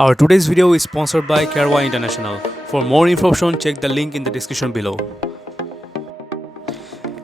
Our today's video is sponsored by Carwa International. For more information, check the link in the description below.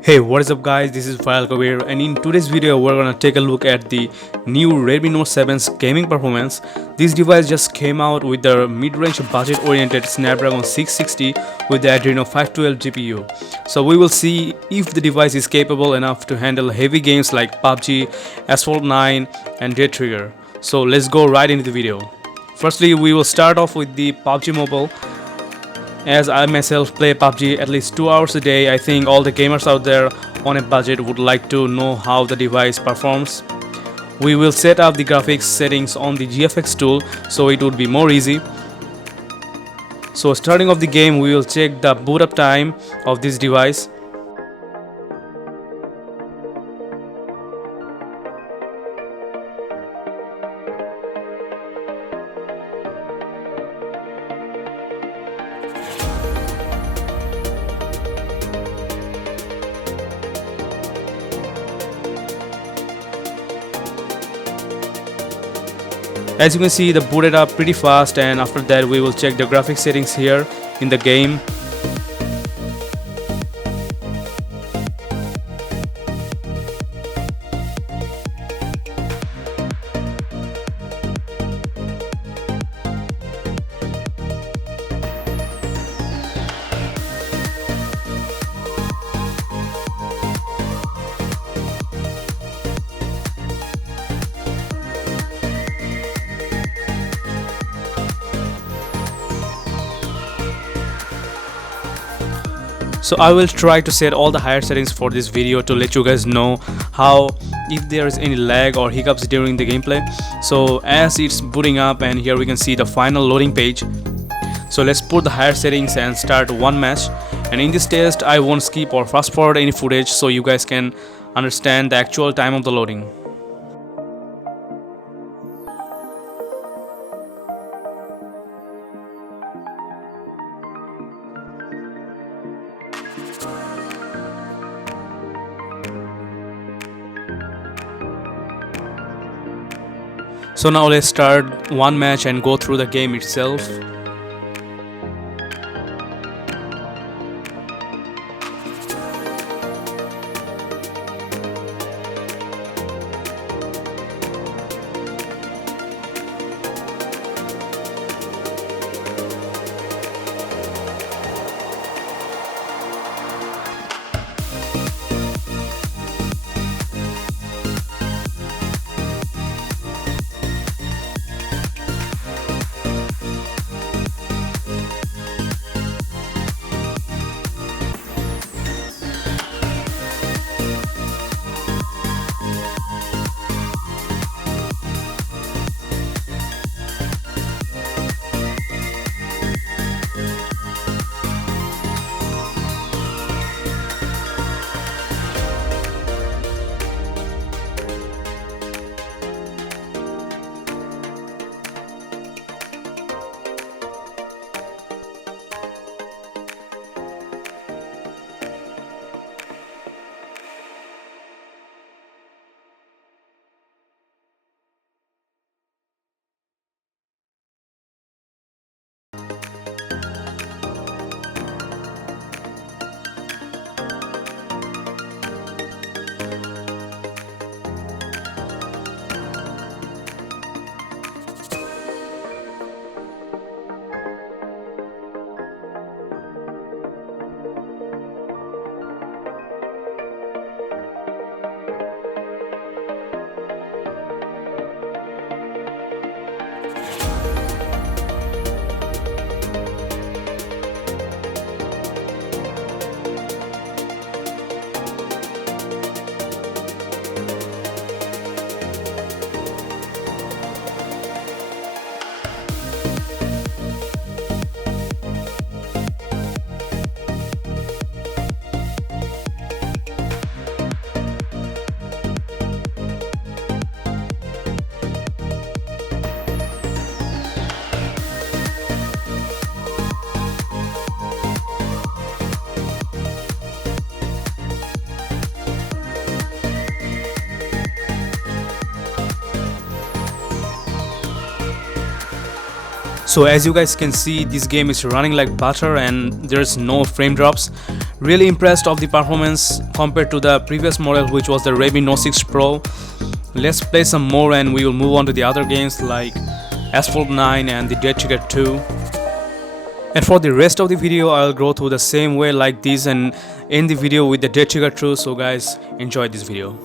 Hey, what is up guys, this is Fayal Kabir, and in today's video we're gonna take a look at the new Redmi Note 7's gaming performance. This device just came out with the mid-range budget-oriented Snapdragon 660 with the Adreno 512 GPU. So we will see if the device is capable enough to handle heavy games like PUBG, Asphalt 9 and Dead Trigger. So let's go right into the video. Firstly, we will start off with the PUBG Mobile. As I myself play PUBG at least 2 hours a day, I think all the gamers out there on a budget would like to know how the device performs. We will set up the graphics settings on the GFX tool so it would be more easy. So starting off the game, we will check the boot up time of this device. As you can see, the booted up pretty fast, and after that we will check the graphics settings here in the game. So I will try to set all the higher settings for this video to let you guys know how, if there is any lag or hiccups during the gameplay. So as it's booting up, and here we can see the final loading page. So let's put the higher settings and start one match. And in this test I won't skip or fast forward any footage so you guys can understand the actual time of the loading. So now let's start one match and go through the game itself. So as you guys can see, this game is running like butter and there's no frame drops. Really impressed of the performance compared to the previous model, which was the Redmi Note 6 Pro. Let's play some more and we will move on to the other games like Asphalt 9 and the Dead Trigger 2. And for the rest of the video, I'll go through the same way like this and end the video with the Dead Trigger 2. So guys, enjoy this video.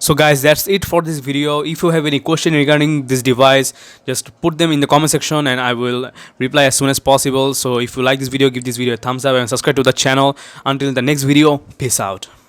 So guys, that's it for this video. If you have any question regarding this device, just put them in the comment section and I will reply as soon as possible. So if you like this video, give this video a thumbs up and subscribe to the channel. Until the next video, peace out.